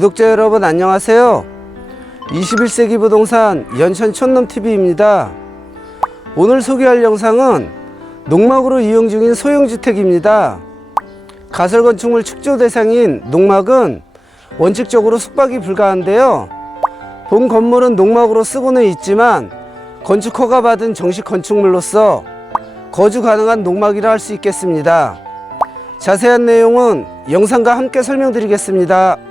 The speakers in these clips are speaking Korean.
구독자 여러분 안녕하세요. 21세기 부동산 연천 촌놈TV입니다. 오늘 소개할 영상은 농막으로 이용 중인 소형주택입니다. 가설 건축물 축조 대상인 농막은 원칙적으로 숙박이 불가한데요. 본 건물은 농막으로 쓰고는 있지만 건축 허가 받은 정식 건축물로서 거주 가능한 농막이라 할 수 있겠습니다. 자세한 내용은 영상과 함께 설명드리겠습니다.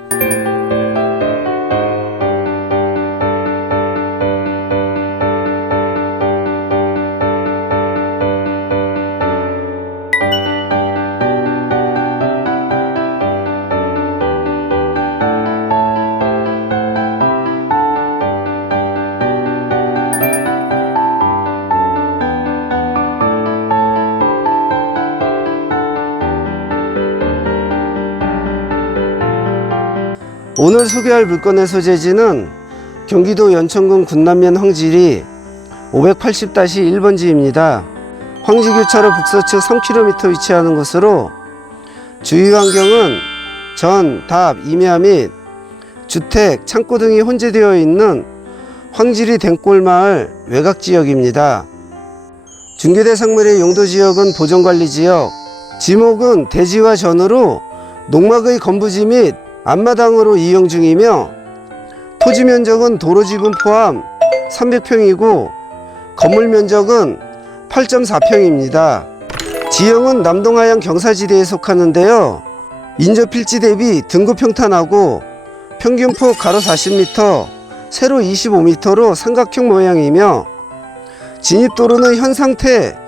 오늘 소개할 물건의 소재지는 경기도 연천군 군남면 황지리 580-1번지입니다. 황지교차로 북서측 3km 위치하는 곳으로 주위 환경은 전, 답, 임야 및 주택, 창고 등이 혼재되어 있는 황지리 댕골마을 외곽 지역입니다. 중개대상물의 용도 지역은 보존관리지역, 지목은 대지와 전으로 농막의 건부지 및 앞마당으로 이용 중이며 토지 면적은 도로 지분 포함 300평이고 건물 면적은 8.4평입니다. 지형은 남동하양 경사지대에 속하는데요. 인접 필지 대비 등급 평탄하고 평균폭 가로 40m, 세로 25m로 삼각형 모양이며 진입도로는 현 상태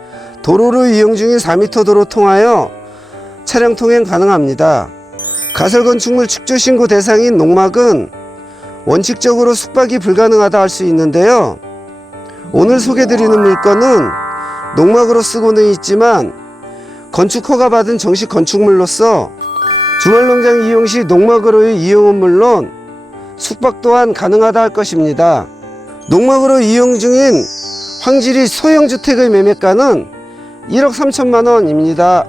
도로를 이용 중인 4m 도로 통하여 차량 통행 가능합니다. 가설 건축물 축조 신고 대상인 농막은 원칙적으로 숙박이 불가능하다 할 수 있는데요. 오늘 소개드리는 물건은 농막으로 쓰고는 있지만 건축 허가 받은 정식 건축물로서 주말농장 이용 시 농막으로의 이용은 물론 숙박 또한 가능하다 할 것입니다. 농막으로 이용 중인 황지리 소형 주택의 매매가는 1억 3천만 원입니다.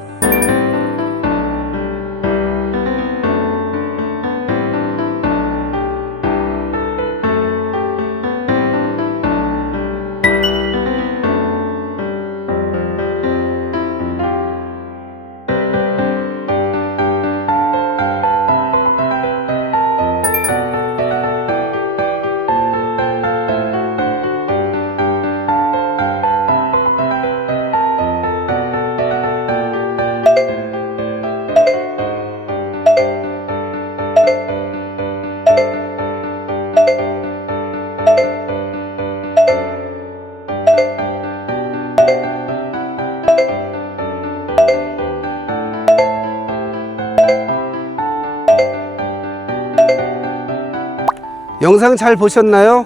영상 잘 보셨나요?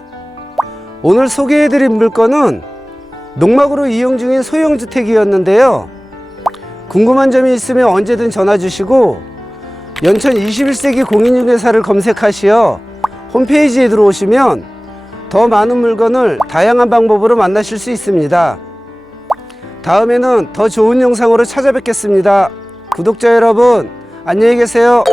오늘 소개해드린 물건은 농막으로 이용 중인 소형주택이었는데요. 궁금한 점이 있으면 언제든 전화 주시고 연천 21세기 공인중개사를 검색하시어 홈페이지에 들어오시면 더 많은 물건을 다양한 방법으로 만나실 수 있습니다. 다음에는 더 좋은 영상으로 찾아뵙겠습니다. 구독자 여러분, 안녕히 계세요.